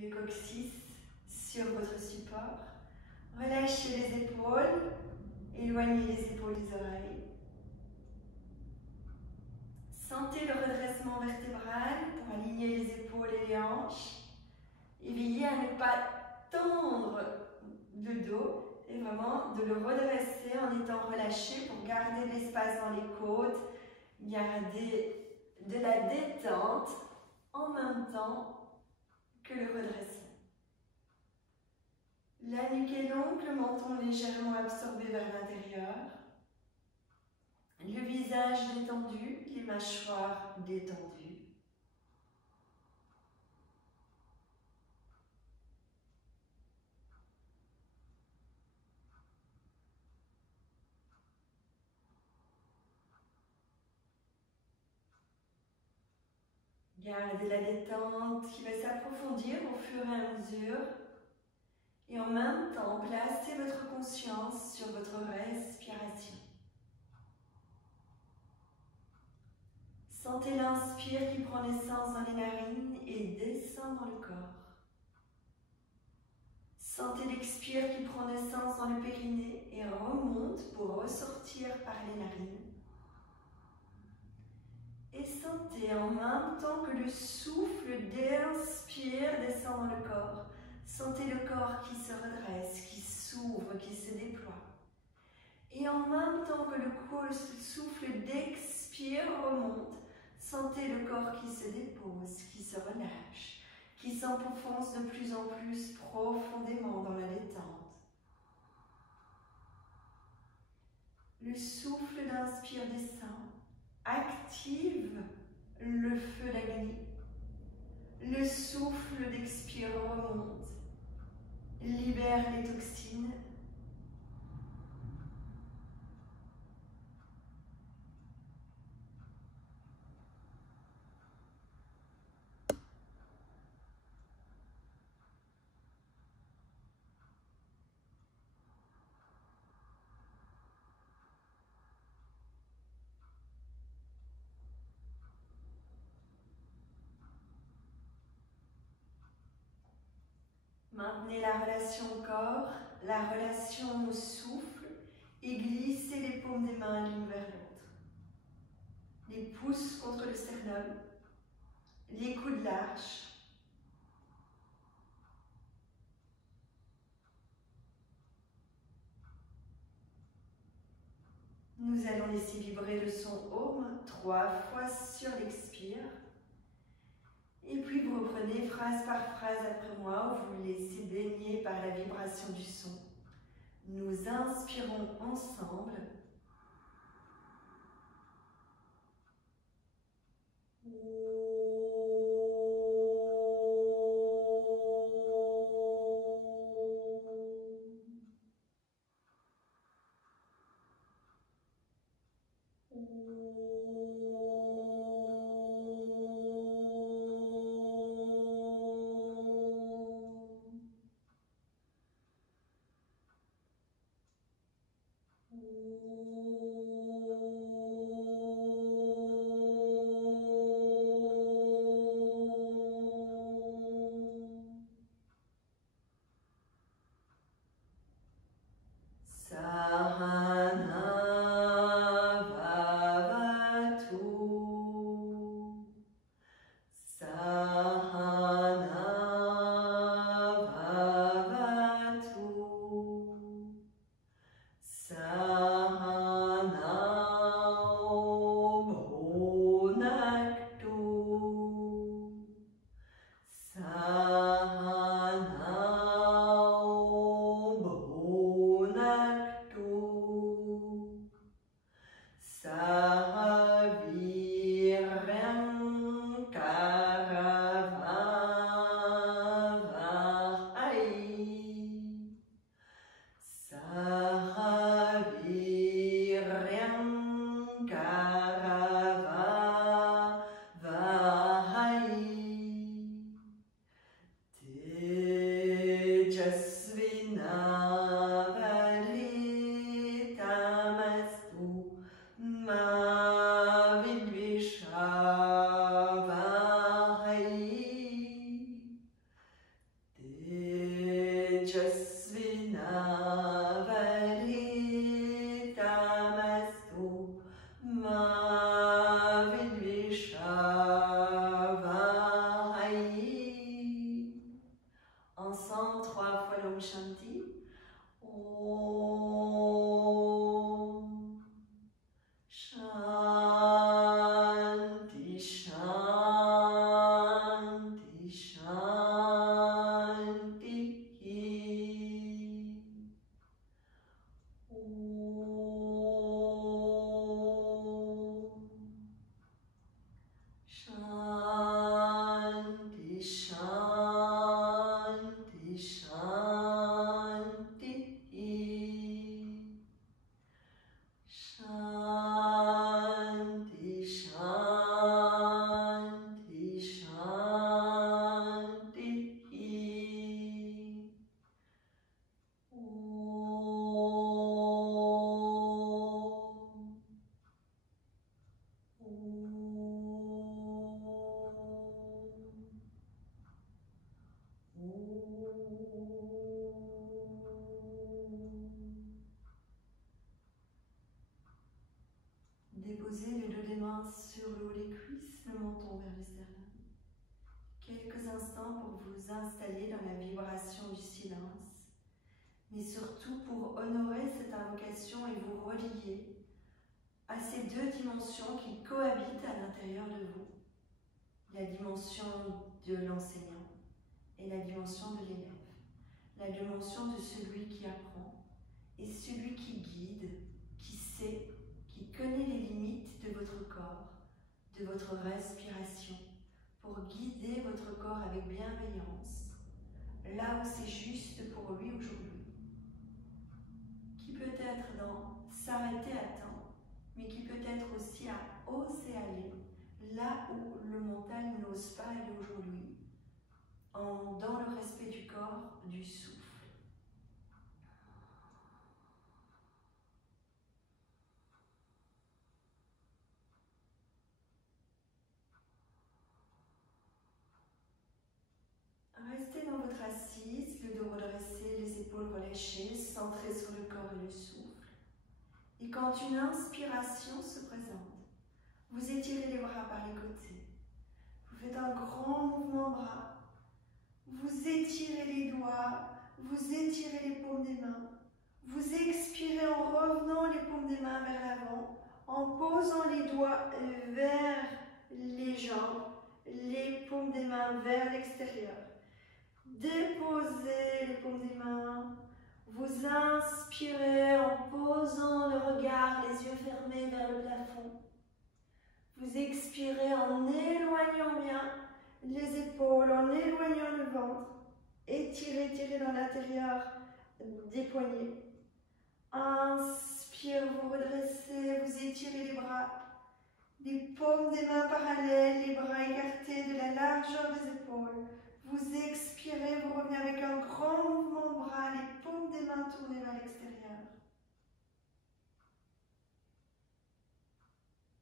le coccyx sur votre support. Relâchez les épaules, éloignez les épaules des oreilles. Sentez le redressement vertébral pour aligner les épaules et les hanches. Et veillez à ne pas tendre le dos et vraiment de le redresser en étant relâché pour garder de l'espace dans les côtes, garder de la détente en même temps que le redressement. La nuque est longue, le menton légèrement absorbé vers l'intérieur. Le visage détendu, les mâchoires détendues. Gardez la détente qui va s'approfondir au fur et à mesure. Et en même temps, placez votre conscience sur votre respiration. Sentez l'inspire qui prend naissance dans les narines et descend dans le corps. Sentez l'expire qui prend naissance dans le périnée et remonte pour ressortir par les narines. Et sentez en même temps que le souffle d'inspire descend dans le corps. Sentez le corps qui se redresse, qui s'ouvre, qui se déploie. Et en même temps que le souffle d'expire remonte, sentez le corps qui se dépose, qui se relâche, qui s'enfonce de plus en plus profondément dans la détente. Le souffle d'inspire descend, active le feu d'Agni. Le souffle d'expire remonte, libère les toxines. Maintenez la relation au corps, la relation au souffle et glissez les paumes des mains l'une vers l'autre. Les pouces contre le sternum, les coudes larges. Nous allons laisser vibrer le son Om 3 fois sur l'expire. Et puis vous reprenez phrase par phrase après moi, où vous vous laissez baigner par la vibration du son. Nous inspirons ensemble. instants pour vous installer dans la vibration du silence, mais surtout pour honorer cette invocation et vous relier à ces deux dimensions qui cohabitent à l'intérieur de vous. La dimension de l'enseignant et la dimension de l'élève. La dimension de celui qui apprend et celui qui guide, qui sait, qui connaît les limites de votre corps, de votre respiration, pour guider votre corps avec bienveillance, là où c'est juste pour lui aujourd'hui. Qui peut être dans s'arrêter à temps, mais qui peut être aussi à oser aller là où le mental n'ose pas aller aujourd'hui, dans le respect du corps, du souffle. Restez dans votre assise, le dos redressé, les épaules relâchées, centrées sur le corps et le souffle. Et quand une inspiration se présente, vous étirez les bras par les côtés. Vous faites un grand mouvement bras. Vous étirez les doigts, vous étirez les paumes des mains. Vous expirez en revenant les paumes des mains vers l'avant, en posant les doigts vers les jambes, les paumes des mains vers l'extérieur. Déposez les paumes des mains. Vous inspirez en posant le regard, les yeux fermés vers le plafond. Vous expirez en éloignant bien les épaules, en éloignant le ventre. Étirez, étirez dans l'intérieur des poignets. Inspire, vous redressez, vous étirez les bras. Les paumes des mains parallèles, les bras écartés de la largeur des épaules. Vous expirez, vous revenez avec un grand mouvement de bras, les paumes des mains tournées vers l'extérieur.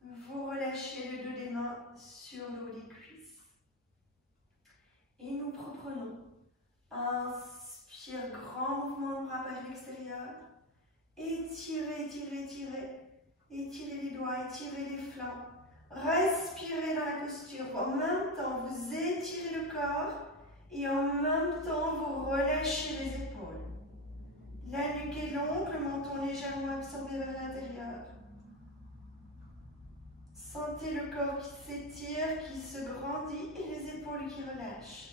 Vous relâchez le dos des mains sur le haut des cuisses. Et nous reprenons. Inspire, grand mouvement de bras vers l'extérieur. Étirez, étirez, étirez. Étirez les doigts, étirez les flancs. Respirez dans la posture. En même temps, vous étirez le corps et en même temps, vous relâchez les épaules. La nuque est longue, le menton légèrement absorbé vers l'intérieur. Sentez le corps qui s'étire, qui se grandit et les épaules qui relâchent.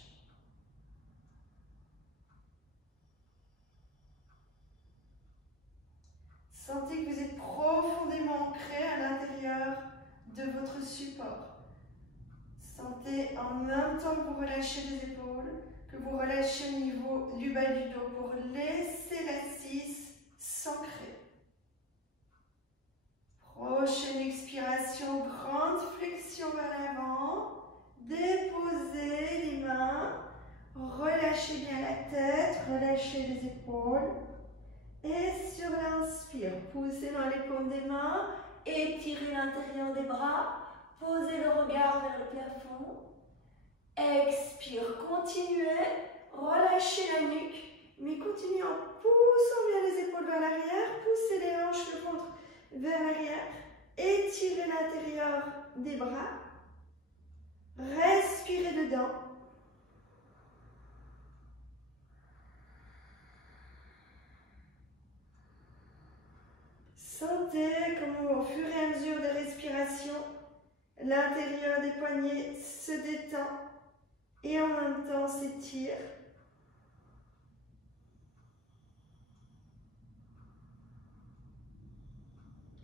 Sentez que vous êtes profondément ancré à l'intérieur de votre support. Sentez en même temps que vous relâchez les épaules, que vous relâchez au niveau du bas du dos pour laisser l'assise s'ancrer. Prochaine expiration, grande flexion vers l'avant. Déposez les mains, relâchez bien la tête, relâchez les épaules. Et sur l'inspire, poussez dans les paumes des mains, étirez l'intérieur des bras, posez le regard vers le plafond. Expire, continuez, relâchez la nuque, mais continuez en poussant bien les épaules vers l'arrière, poussez les hanches, le ventre vers l'arrière, étirez l'intérieur des bras, respirez dedans. Sentez comment au fur et à mesure des respirations, l'intérieur des poignets se détend et en même temps s'étire.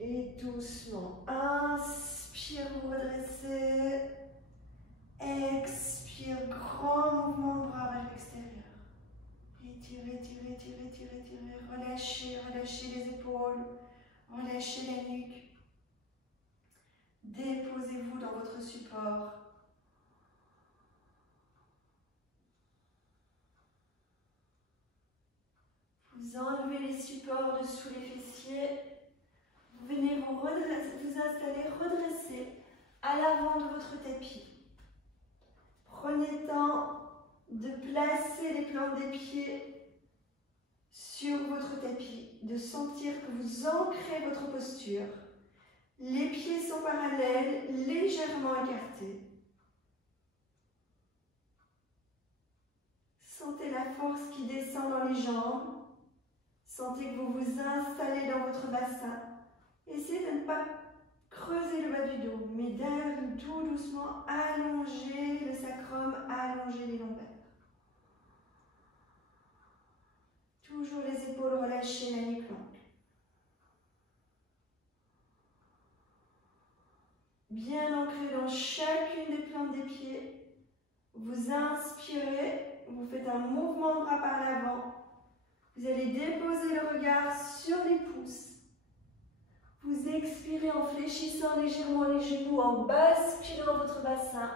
Et doucement, inspire, vous redressez. Expire, grand mouvement de bras vers l'extérieur. Étirez, étirez, étirez, étirez, étirez. Relâchez, relâchez les épaules. Relâchez la nuque. Déposez-vous dans votre support. Vous enlevez les supports de sous les fessiers. Vous venez vous installer redressé à l'avant de votre tapis. Prenez le temps de placer les plantes des pieds sur votre tapis, de sentir que vous ancrez votre posture. Les pieds sont parallèles, légèrement écartés. force qui descend dans les jambes. Sentez que vous vous installez dans votre bassin. Essayez de ne pas creuser le bas du dos, mais d'aller tout doucement allonger le sacrum, allonger les lombaires. Toujours les épaules relâchées, la nuque longue. Bien ancré dans chacune des plantes des pieds. Vous inspirez, vous faites un mouvement de bras par l'avant. Vous allez déposer le regard sur les pouces. Vous expirez en fléchissant légèrement les genoux, en basculant votre bassin.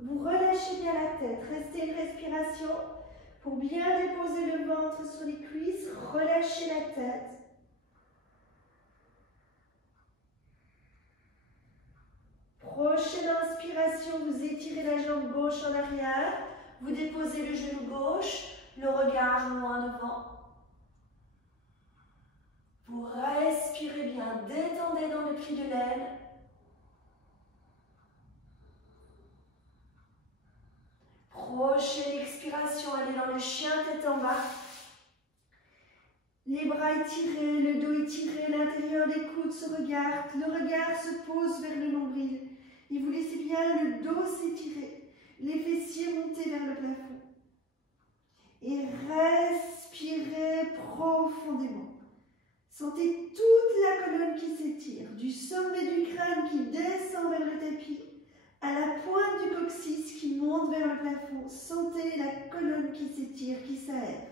Vous relâchez bien la tête. Restez une respiration pour bien déposer le ventre sur les cuisses. Relâchez la tête. Prochaine inspiration, vous étirez la jambe gauche en arrière. Vous déposez le genou gauche, le regard loin devant. Vous respirez bien, détendez dans le pli de l'aile. Prochaine expiration, allez dans le chien tête en bas. Les bras étirés, le dos étiré, l'intérieur des coudes se regarde. Le regard se pose vers le nombril. Et vous laissez bien le dos s'étirer, les fessiers monter vers le plafond. Et respirez profondément. Sentez toute la colonne qui s'étire, du sommet du crâne qui descend vers le tapis, à la pointe du coccyx qui monte vers le plafond. Sentez la colonne qui s'étire, qui s'aère.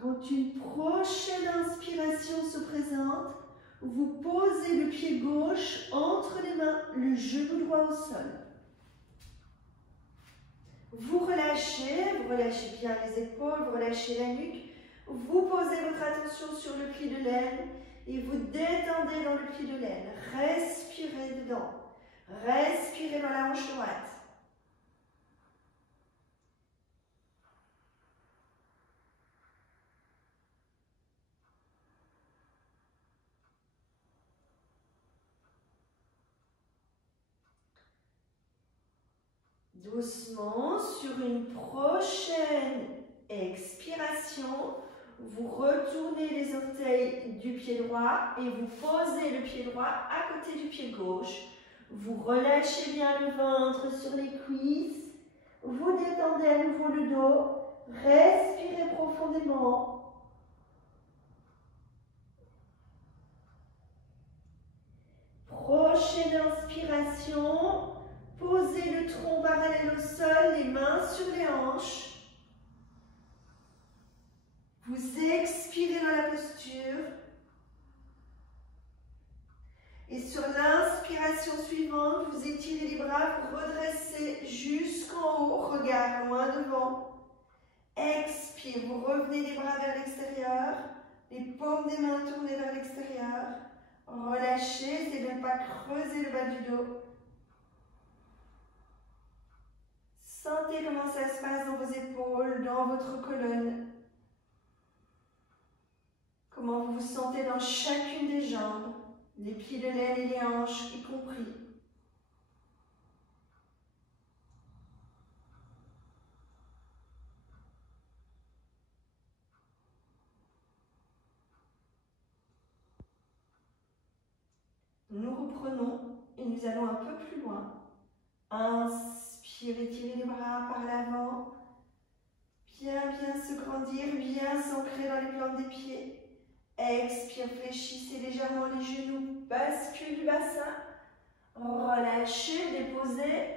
Quand une prochaine inspiration se présente, vous posez le pied gauche entre les mains, le genou droit au sol. Vous relâchez bien les épaules, vous relâchez la nuque. Vous posez votre attention sur le pli de l'aine et vous détendez dans le pli de l'aine. Respirez dedans. Respirez dans la hanche droite. Doucement, sur une prochaine expiration, vous retournez les orteils du pied droit et vous posez le pied droit à côté du pied gauche. Vous relâchez bien le ventre sur les cuisses. Vous détendez à nouveau le dos. Respirez profondément. Prochaine inspiration. Posez le tronc parallèle au sol, les mains sur les hanches. Vous expirez dans la posture. Et sur l'inspiration suivante, vous étirez les bras, vous redressez jusqu'en haut, regard loin devant. Expire, vous revenez les bras vers l'extérieur, les paumes des mains tournées vers l'extérieur. Relâchez, c'est de ne pas creuser le bas du dos. Sentez comment ça se passe dans vos épaules, dans votre colonne. Comment vous vous sentez dans chacune des jambes, les pieds de l'aile et les hanches y compris. Nous reprenons et nous allons un peu plus loin. Inspire, étirez les bras par l'avant. Bien se grandir, bien s'ancrer dans les plantes des pieds. Expire, fléchissez légèrement les genoux, bascule du bassin. Relâchez, déposez.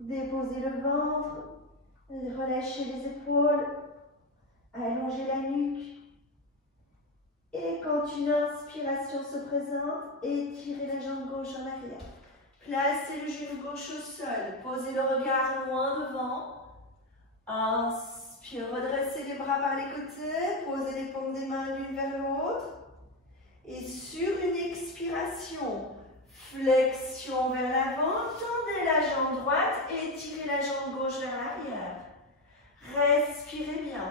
Déposez le ventre. Relâchez les épaules. Allongez la nuque. Et quand une inspiration se présente, étirez la jambe gauche en arrière. Placez le genou gauche au sol. Posez le regard loin devant. Inspire, redressez les bras par les côtés. Posez les paumes des mains l'une vers l'autre. Et sur une expiration, flexion vers l'avant. Tendez la jambe droite et étirez la jambe gauche vers l'arrière. Respirez bien.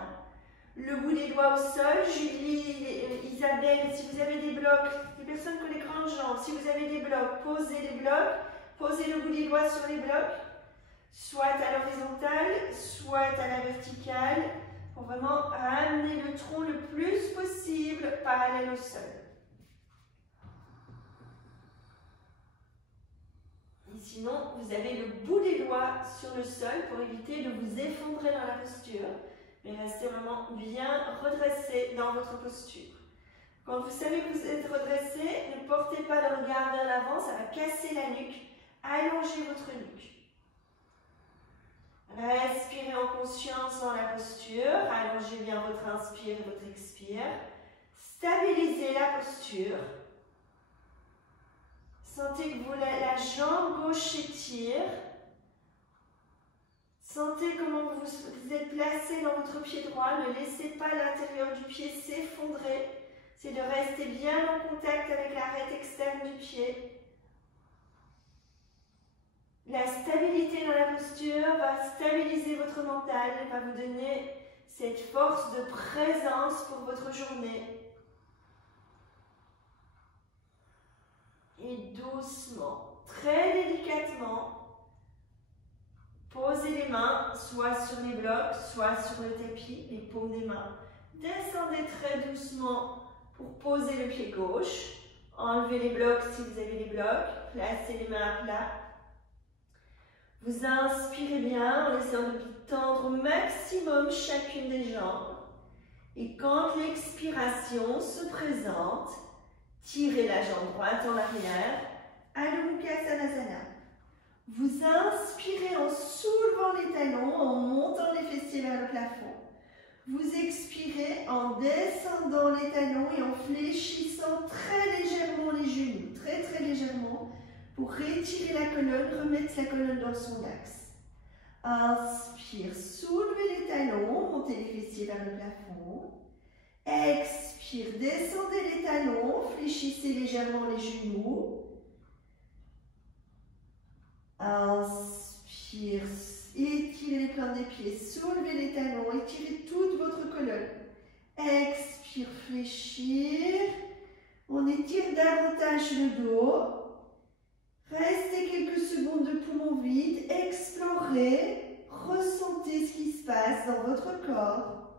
Le bout des doigts au sol. Julie, Isabelle, si vous avez des blocs, les personnes qui ont des grandes jambes, si vous avez des blocs, posez les blocs. Posez le bout des doigts sur les blocs, soit à l'horizontale, soit à la verticale, pour vraiment ramener le tronc le plus possible parallèle au sol. Et sinon, vous avez le bout des doigts sur le sol pour éviter de vous effondrer dans la posture, mais restez vraiment bien redressé dans votre posture. Quand vous savez que vous êtes redressé, ne portez pas le regard vers l'avant, ça va casser la nuque. Allongez votre nuque. Respirez en conscience dans la posture. Allongez bien votre inspire et votre expire. Stabilisez la posture. Sentez que la jambe gauche s'étire. Sentez comment vous êtes placé dans votre pied droit. Ne laissez pas l'intérieur du pied s'effondrer. C'est de rester bien en contact avec l'arête externe du pied. La stabilité dans la posture va stabiliser votre mental, va vous donner cette force de présence pour votre journée. Et doucement, très délicatement, posez les mains soit sur les blocs, soit sur le tapis, les paumes des mains. Descendez très doucement pour poser le pied gauche. Enlevez les blocs si vous avez des blocs. Placez les mains à plat. Vous inspirez bien en essayant de tendre au maximum chacune des jambes. Et quand l'expiration se présente, tirez la jambe droite en arrière. Adho Mukha Svanasana. Vous inspirez en soulevant les talons, en montant les fessiers vers le plafond. Vous expirez en descendant les talons et en fléchissant très légèrement les genoux, très légèrement, pour étirer la colonne, remettre la colonne dans son axe. Inspire, soulevez les talons, montez les fessiers vers le plafond. Expire, descendez les talons, fléchissez légèrement les genoux. Inspire, étirez les plantes des pieds, soulevez les talons, étirez toute votre colonne. Expire, fléchir. On étire davantage le dos. Restez quelques secondes de poumon vide, explorez, ressentez ce qui se passe dans votre corps.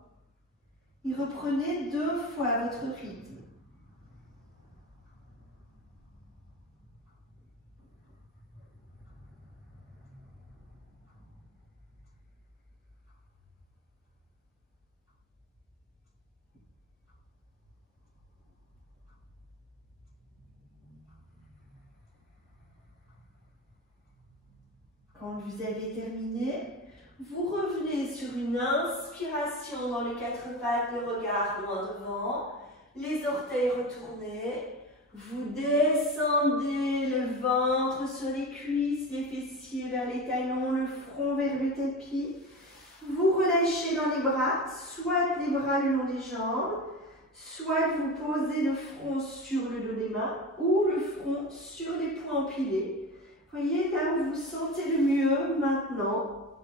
Et reprenez 2 fois votre rythme. Quand vous avez terminé, vous revenez sur une inspiration dans les 4 pattes, le regard loin devant, les orteils retournés. Vous descendez le ventre sur les cuisses, les fessiers vers les talons, le front vers le tapis. Vous relâchez dans les bras, soit les bras le long des jambes, soit vous posez le front sur le dos des mains ou le front sur les poings empilés. Voyez là où vous sentez le mieux maintenant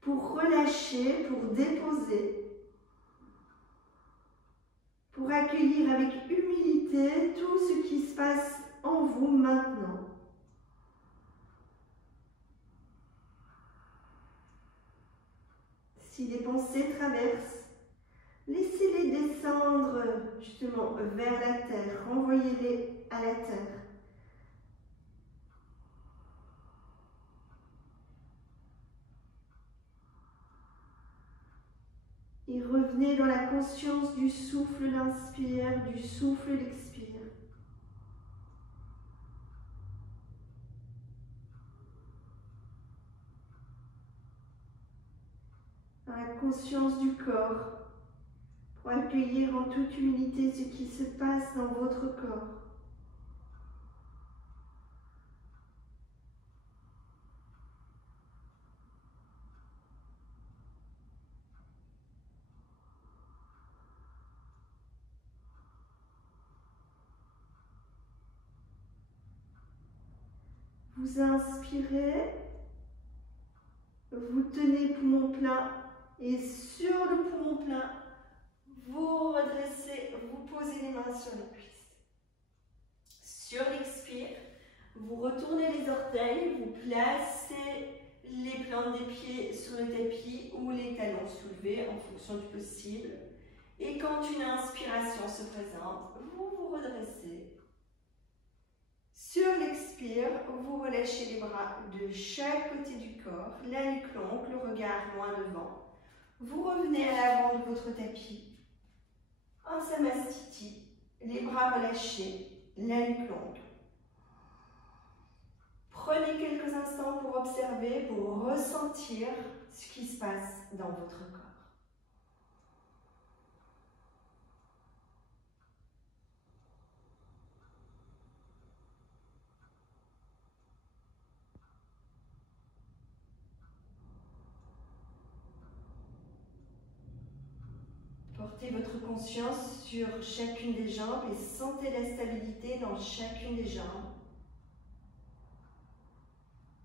pour relâcher, pour déposer, pour accueillir avec humilité tout ce qui se passe en vous maintenant. Si les pensées traversent, laissez-les descendre justement vers la terre, renvoyez-les à la terre. Et revenez dans la conscience du souffle l'inspire, du souffle l'expire. Dans la conscience du corps, pour accueillir en toute humilité ce qui se passe dans votre corps. Vous inspirez, vous tenez poumon plein et sur le poumon plein, sur les cuisses. Sur l'expire, vous retournez les orteils, vous placez les plantes des pieds sur le tapis ou les talons soulevés en fonction du possible. Et quand une inspiration se présente, vous vous redressez. Sur l'expire, vous relâchez les bras de chaque côté du corps, la nuque longue, le regard loin devant. Vous revenez à l'avant de votre tapis. En Samastiti, les bras relâchés, la nuque longue. Prenez quelques instants pour observer, pour ressentir ce qui se passe dans votre corps. Portez votre conscience sur chacune des jambes et sentez la stabilité dans chacune des jambes.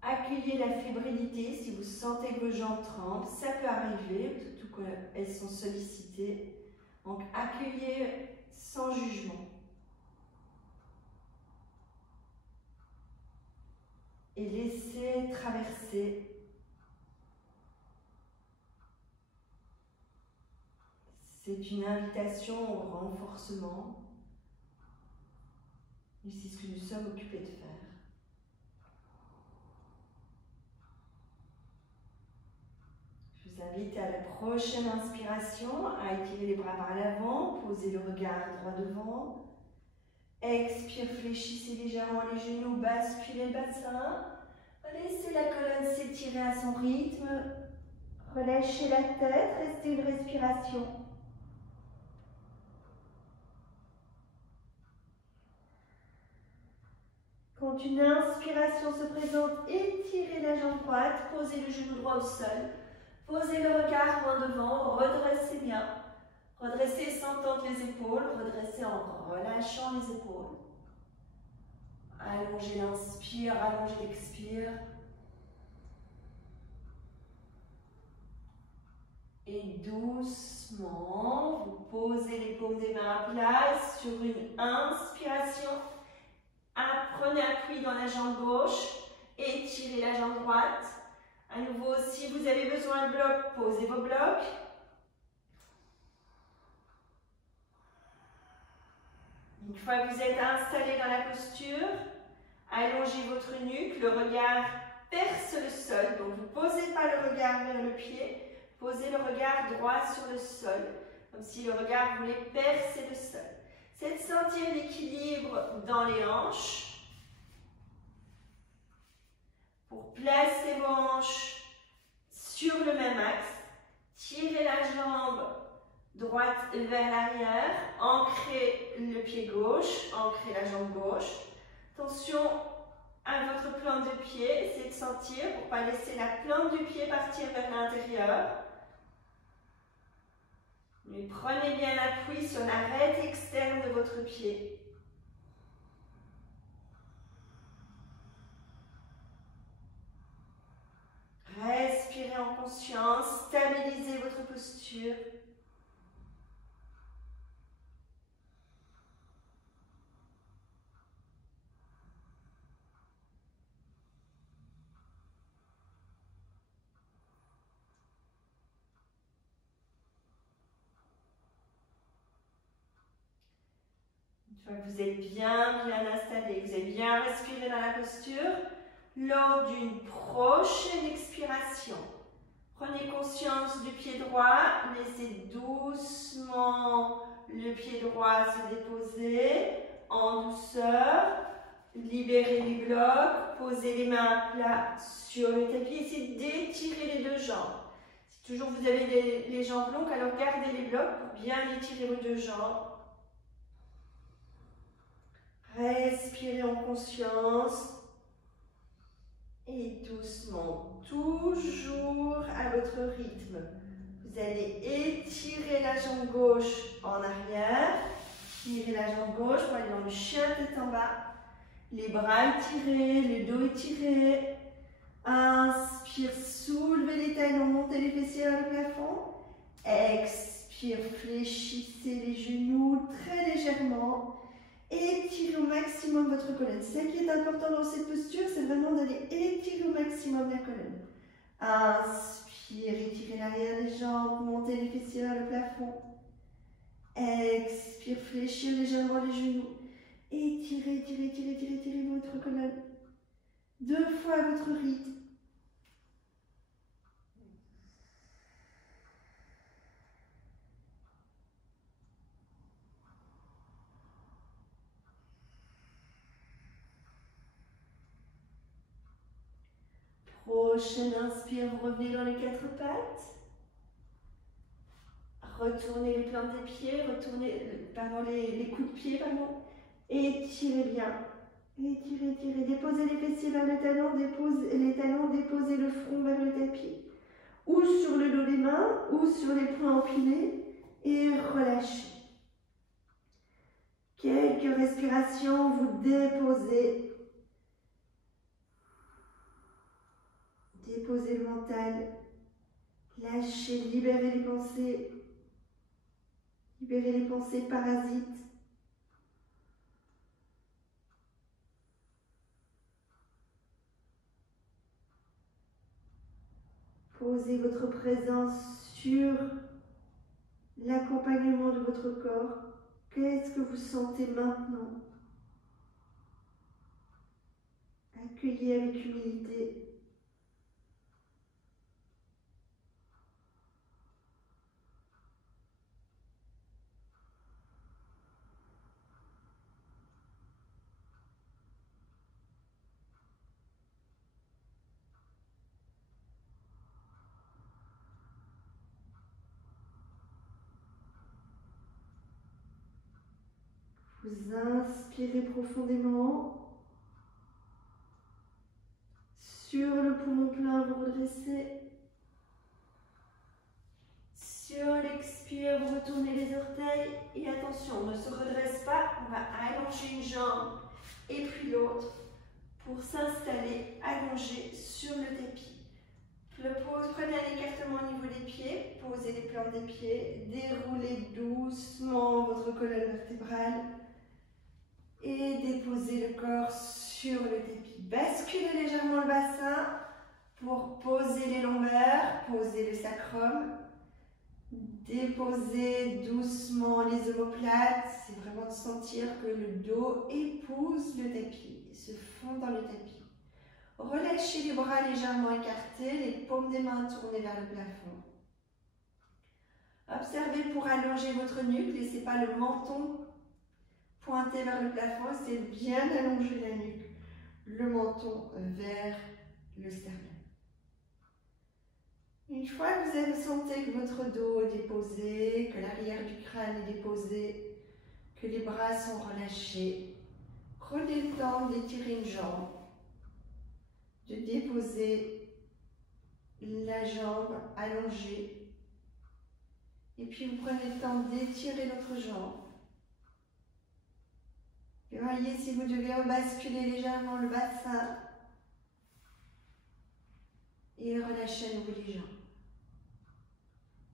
Accueillez la fébrilité si vous sentez que vos jambes tremblent. Ça peut arriver, surtout qu'elles sont sollicitées. Donc accueillez sans jugement. Et laissez traverser. C'est une invitation au renforcement. Et c'est ce que nous sommes occupés de faire. Je vous invite à la prochaine inspiration à étirer les bras vers l'avant, posez le regard droit devant. Expire, fléchissez légèrement les genoux, basculez le bassin. Laissez la colonne s'étirer à son rythme. Relâchez la tête, restez une respiration. Quand une inspiration se présente, étirez la jambe droite, posez le genou droit au sol. Posez le regard loin devant, redressez bien. Redressez sans tendre les épaules, redressez en relâchant les épaules. Allongez l'inspire, allongez l'expire. Et doucement, vous posez les paumes des mains à plat sur une inspiration. Prenez appui dans la jambe gauche, étirez la jambe droite. À nouveau, si vous avez besoin de blocs, posez vos blocs. Une fois que vous êtes installé dans la posture, allongez votre nuque, le regard perce le sol. Donc vous ne posez pas le regard vers le pied, posez le regard droit sur le sol, comme si le regard voulait percer le sol. C'est de sentir l'équilibre dans les hanches. Pour placer vos hanches sur le même axe, tirez la jambe droite vers l'arrière, ancrez le pied gauche, ancrez la jambe gauche. Attention à votre plante de pied, essayez de sentir pour ne pas laisser la plante du pied partir vers l'intérieur. Mais prenez bien appui sur l'arête externe de votre pied. Respirez en conscience, stabilisez votre posture. Une fois que vous êtes bien installé, vous avez bien respiré dans la posture, lors d'une prochaine expiration, prenez conscience du pied droit, laissez doucement le pied droit se déposer en douceur, libérez les blocs, posez les mains à plat sur le tapis, essayez d'étirer les deux jambes. Si toujours vous avez les jambes longues, alors gardez les blocs pour bien étirer vos deux jambes. Respirez en conscience. Et doucement, toujours à votre rythme, vous allez étirer la jambe gauche en arrière, tirez la jambe gauche pour aller dans le chien tête en bas, les bras étirés, le dos étiré. Inspire, soulevez les talons, montez les fessiers vers le plafond. Expire. Expire, fléchissez les genoux très légèrement. Étirez au maximum votre colonne. Ce qui est important dans cette posture, c'est vraiment d'aller étirer au maximum la colonne. Inspire, étirez l'arrière des jambes, montez les fessiers vers le plafond. Expire, fléchir légèrement les genoux. Étirez, étirez, étirez, étirez, étirez votre colonne. 2 fois à votre rythme. Prochaine inspire, vous revenez dans les 4 pattes. Retournez les plantes des pieds, retournez les coups de pied, pardon. Étirez bien. Étirez, étirez. Déposez les fessiers vers le talon, déposez le front vers le tapis. Ou sur le dos des mains, ou sur les poings empilés. Et relâchez. Quelques respirations, vous déposez. Déposez le mental. Lâchez, libérez les pensées. Libérez les pensées parasites. Posez votre présence sur l'accompagnement de votre corps. Qu'est-ce que vous sentez maintenant? Accueillez avec humilité. Vous inspirez profondément. Sur le poumon plein, vous redressez. Sur l'expire, vous retournez les orteils. Et attention, on ne se redresse pas. On va allonger une jambe et puis l'autre pour s'installer allongé sur le tapis. Prenez un écartement au niveau des pieds. Posez les plantes des pieds. Déroulez doucement votre colonne vertébrale. Et déposez le corps sur le tapis. Basculez légèrement le bassin pour poser les lombaires, poser le sacrum. Déposez doucement les omoplates. C'est vraiment de sentir que le dos épouse le tapis, se fond dans le tapis. Relâchez les bras légèrement écartés, les paumes des mains tournées vers le plafond. Observez pour allonger votre nuque, laissez pas le menton pointé vers le plafond, c'est bien allonger la nuque, le menton vers le sternum. Une fois que vous avez senti que votre dos est déposé, que l'arrière du crâne est déposé, que les bras sont relâchés, prenez le temps d'étirer une jambe, de déposer la jambe allongée, et puis vous prenez le temps d'étirer l'autre jambe. Et voyez si vous devez basculer légèrement le bassin et relâcher à nouveau les jambes.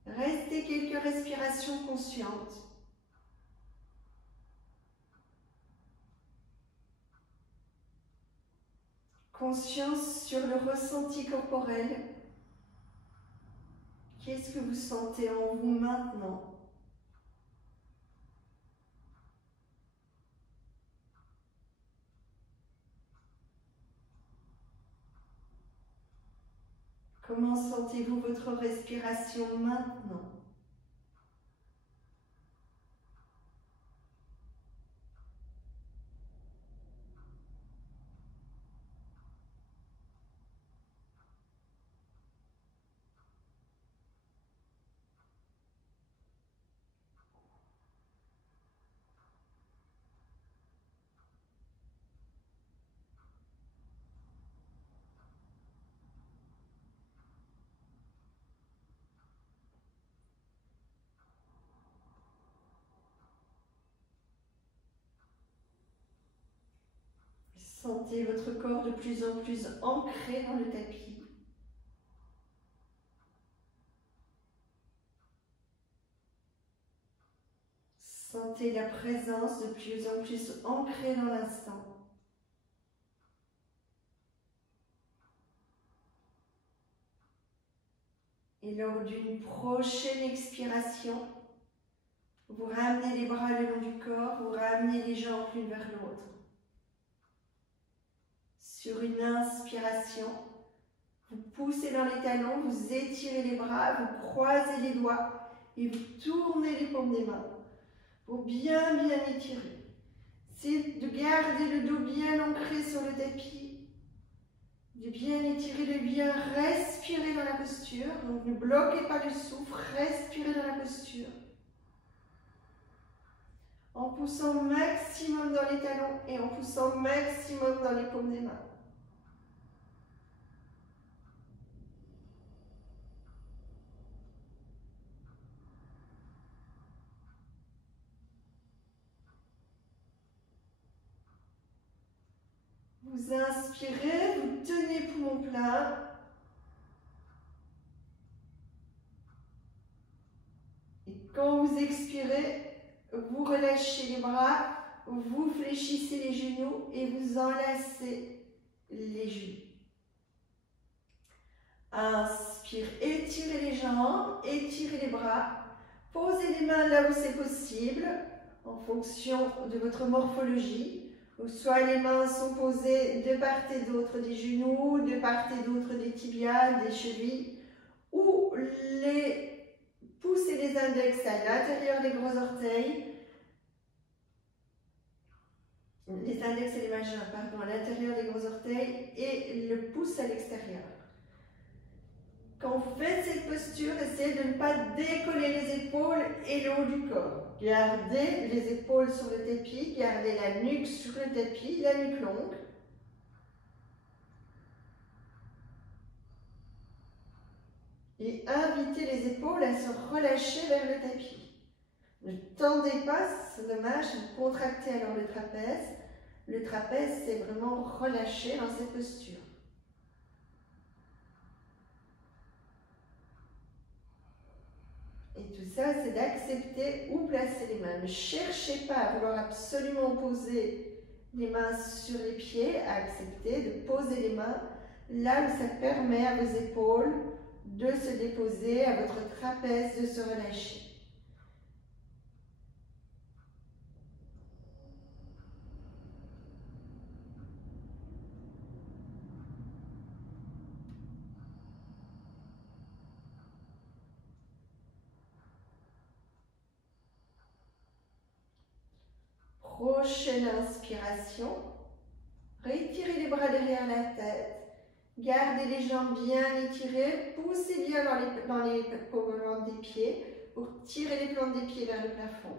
Restez quelques respirations conscientes. Conscience sur le ressenti corporel. Qu'est-ce que vous sentez en vous maintenant? Comment sentez-vous votre respiration maintenant? Sentez votre corps de plus en plus ancré dans le tapis. Sentez la présence de plus en plus ancrée dans l'instant. Et lors d'une prochaine expiration, vous ramenez les bras le long du corps, vous ramenez les jambes l'une vers l'autre. Sur une inspiration, vous poussez dans les talons, vous étirez les bras, vous croisez les doigts et vous tournez les paumes des mains pour bien étirer. C'est de garder le dos bien ancré sur le tapis, de bien étirer, de bien respirer dans la posture. Donc ne bloquez pas le souffle, respirez dans la posture. En poussant maximum dans les talons et en poussant maximum dans les paumes des mains. Vous inspirez, vous tenez poumon plein. Et quand vous expirez, vous relâchez les bras, vous fléchissez les genoux et vous enlacez les genoux. Inspire, étirez les jambes, étirez les bras. Posez les mains là où c'est possible, en fonction de votre morphologie. Soit les mains sont posées de part et d'autre des genoux, de part et d'autre des tibias, des chevilles, ou les pouces et les index à l'intérieur des gros orteils, les index et les majeurs, pardon, à l'intérieur des gros orteils, et le pouce à l'extérieur. Quand vous faites cette posture, essayez de ne pas décoller les épaules et le haut du corps. Gardez les épaules sur le tapis, gardez la nuque sur le tapis, la nuque longue. Et invitez les épaules à se relâcher vers le tapis. Ne tendez pas, c'est dommage, vous contractez alors le trapèze. Le trapèze, c'est vraiment relâché dans cette posture. Et tout ça, c'est d'accepter où placer les mains. Ne cherchez pas à vouloir absolument poser les mains sur les pieds, à accepter de poser les mains là où ça permet à vos épaules de se déposer, à votre trapèze de se relâcher. Prochaine inspiration, retirez les bras derrière la tête, gardez les jambes bien étirées, poussez bien dans les plantes des pieds pour tirer les plantes des pieds vers le plafond.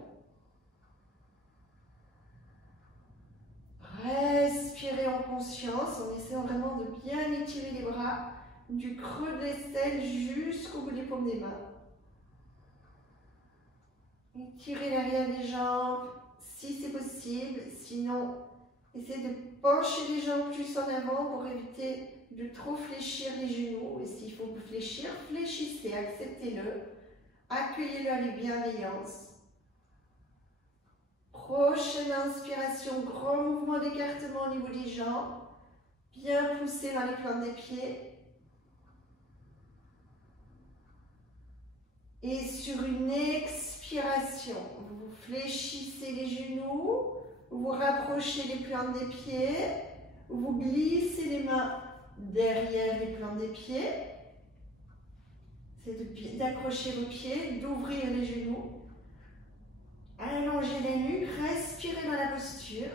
Respirez en conscience en essayant vraiment de bien étirer les bras du creux de l'aisselle jusqu'au bout des paumes des mains. Étirez l'arrière des jambes si c'est possible, sinon essayez de pencher les jambes plus en avant pour éviter de trop fléchir les genoux. Et s'il faut fléchir, fléchissez, acceptez-le, accueillez-le avec bienveillance. Prochaine inspiration, grand mouvement d'écartement au niveau des jambes, bien poussé dans les plantes des pieds. Et sur une expiration, vous fléchissez les genoux, vous rapprochez les plantes des pieds, vous glissez les mains derrière les plantes des pieds. C'est d'accrocher vos pieds, d'ouvrir les genoux. Allongez la nuque, respirez dans la posture.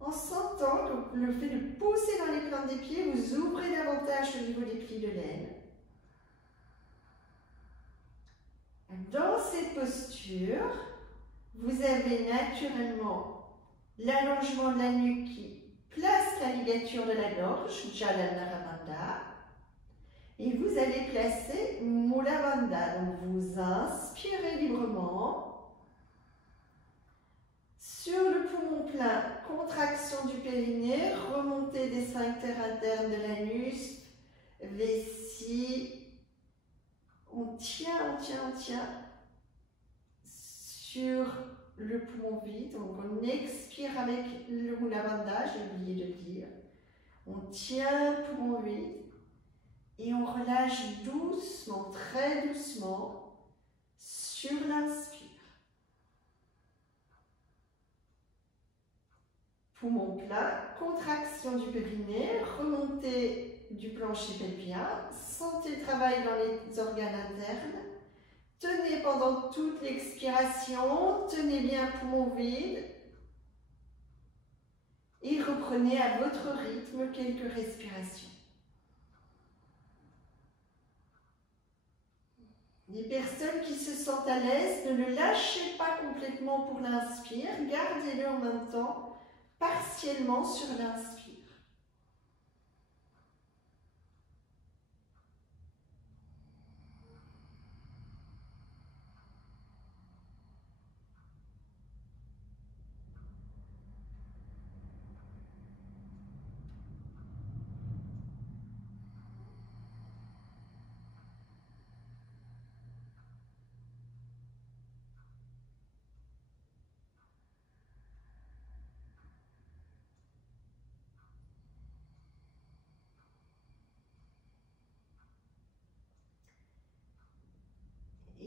En sentant que le fait de pousser dans les plantes des pieds, vous ouvrez davantage au niveau des plis de l'aine. Dans cette posture, vous avez naturellement l'allongement de la nuque qui place la ligature de la gorge, Jalandhara Bandha, et vous allez placer Mula Bandha. Donc vous inspirez librement. Sur le poumon plein, contraction du périnée, remontée des sphincters internes de l'anus, vessie. On tient sur le poumon vide. Donc on expire avec le Mula Bandha, j'ai oublié de le dire. On tient le poumon vide et on relâche doucement, très doucement sur l'inspire. Poumon plein, contraction du périnée, remontée du plancher pelvien. Sentez le travail dans les organes internes. Tenez pendant toute l'expiration, tenez bien poumon vide. Et reprenez à votre rythme quelques respirations. Les personnes qui se sentent à l'aise, ne le lâchez pas complètement pour l'inspire, gardez-le en même temps, partiellement sur l'inspire.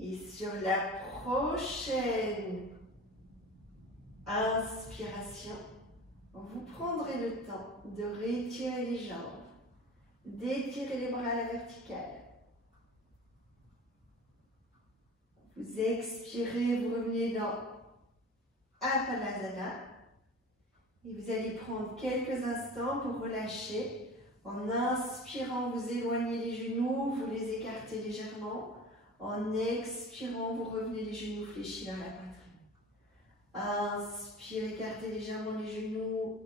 Et sur la prochaine inspiration, vous prendrez le temps de rétirer les jambes, d'étirer les bras à la verticale. Vous expirez, vous revenez dans Apalasana et vous allez prendre quelques instants pour relâcher. En inspirant, vous éloignez les genoux, vous les écartez légèrement. En expirant, vous revenez les genoux fléchis vers la poitrine. Inspire, écartez légèrement les genoux.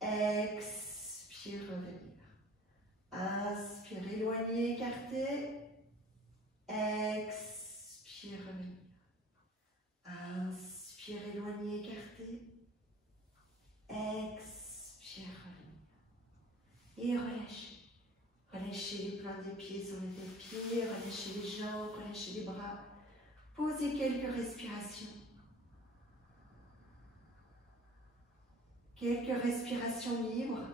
Expire, revenir. Inspire, éloigner, écarter. Expire, revenir. Inspire, éloigner, écarter. Expire, revenir. Et relâchez. Relâchez les pointes des pieds sur les pieds, relâchez les jambes, relâchez les bras. Posez quelques respirations. Quelques respirations libres.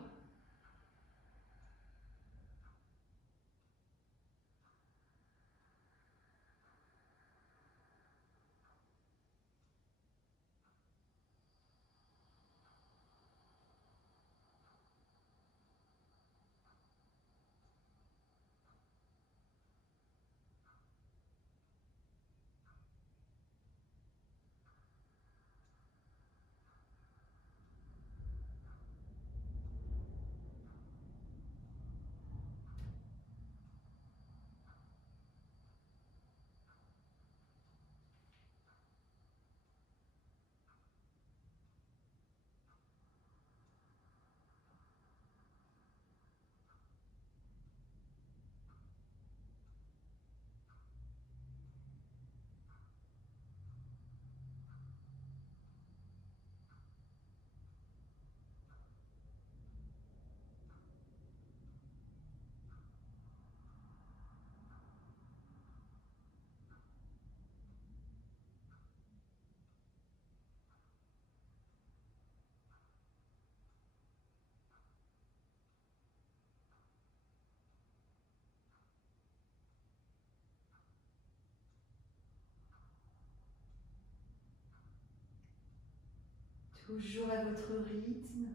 Toujours à votre rythme.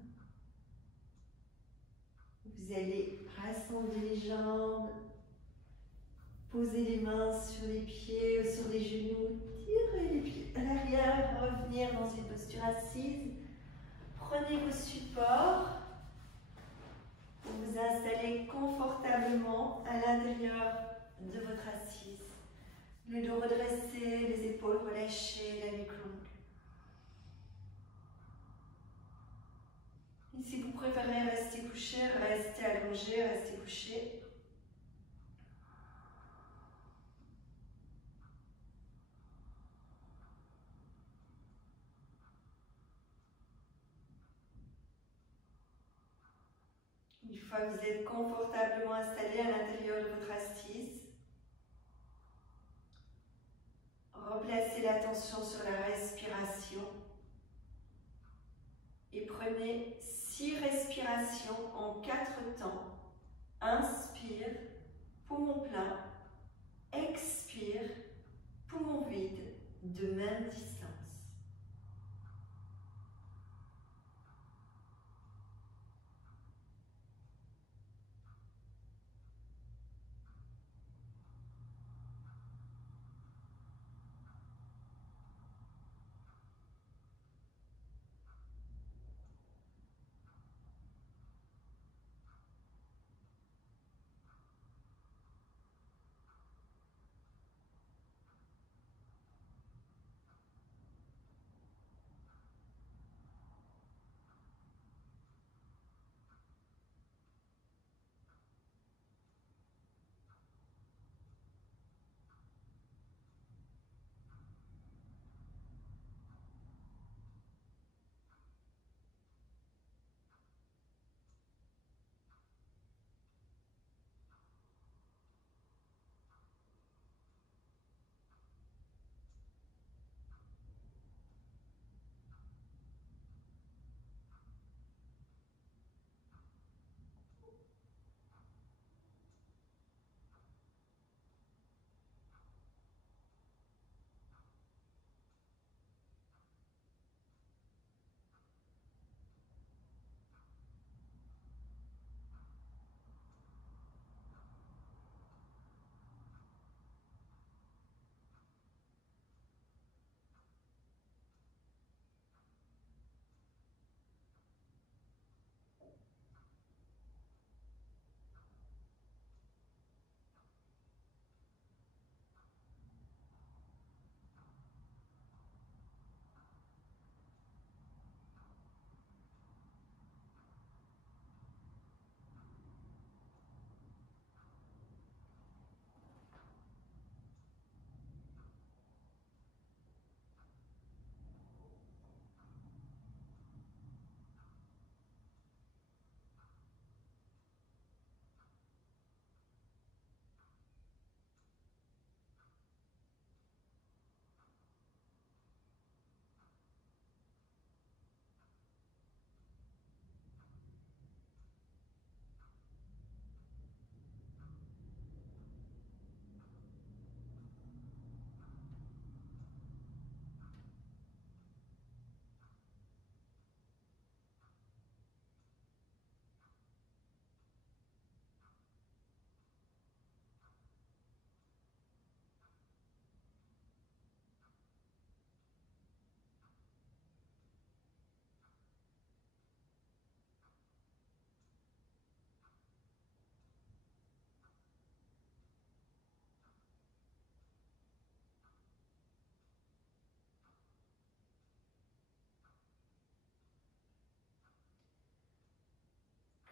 Vous allez rassembler les jambes, poser les mains sur les pieds ou sur les genoux, tirer les pieds à l'arrière, revenir dans une posture assise. Prenez vos supports pour vous installer confortablement à l'intérieur de votre assise. Le dos redressé, les épaules relâchées, la nuque longue. Et si vous préférez rester couché, restez allongé, restez couché. Une fois que vous êtes confortablement installé à l'intérieur de votre assise, replacez Portez l'attention sur la respiration et prenez 6 respirations en 4 temps. Inspire, poumon plein. Expire, poumon vide, de même distance.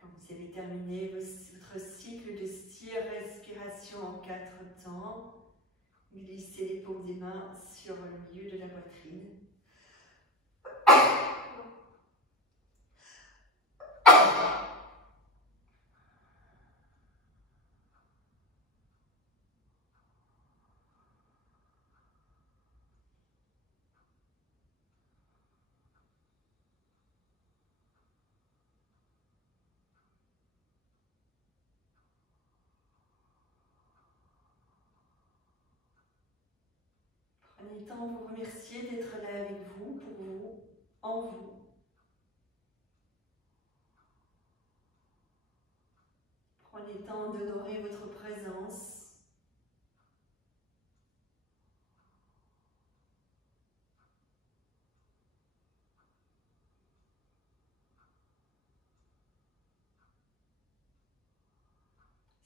Vous avez terminé votre cycle de 6 respirations en 4 temps. Glissez les paumes des mains sur le milieu de la poitrine. Prenez le temps de vous remercier d'être là avec vous, pour vous, en vous. Prenez le temps d'honorer votre présence.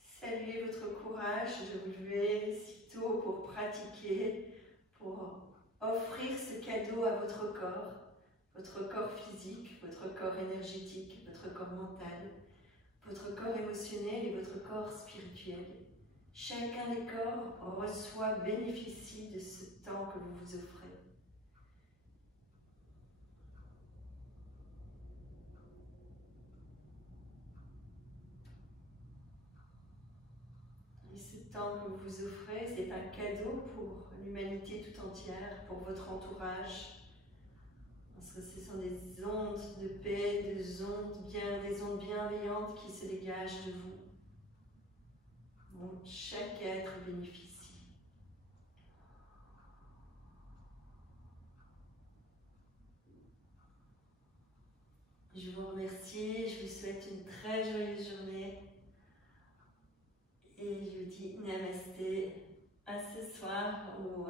Saluez votre courage de vous lever si tôt pour pratiquer, pour offrir ce cadeau à votre corps physique, votre corps énergétique, votre corps mental, votre corps émotionnel et votre corps spirituel. Chacun des corps reçoit, bénéficie de ce temps que vous vous offrez. Et ce temps que vous vous offrez, c'est un cadeau pour l'humanité tout entière, pour votre entourage. Parce que ce sont des ondes de paix, des ondes bienveillantes qui se dégagent de vous, dont chaque être bénéficie. Je vous remercie, je vous souhaite une très joyeuse journée et je vous dis namasté à ce soir ou